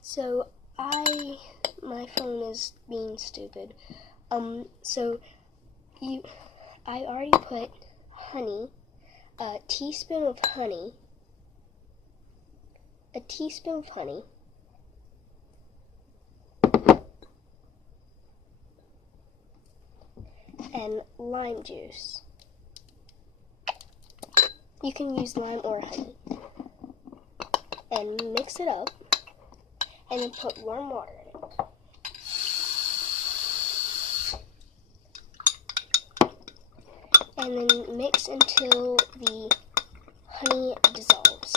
So my phone is being stupid. So I already put honey, a teaspoon of honey, and lime juice. You can use lime or honey. And mix it up, and then put warm water in it. And then mix until the honey dissolves.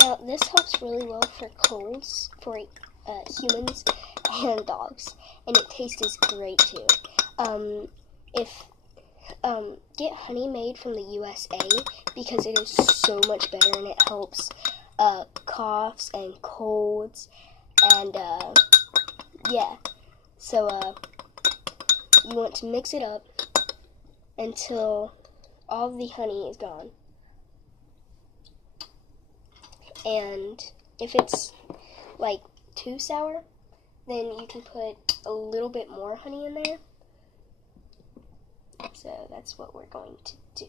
Now, this helps really well for colds, for humans and dogs, and it tastes great too. Get honey made from the USA because it is so much better and it helps coughs and colds and yeah. So you want to mix it up until all of the honey is gone. And if it's like too sour, then you can put a little bit more honey in there. So that's what we're going to do.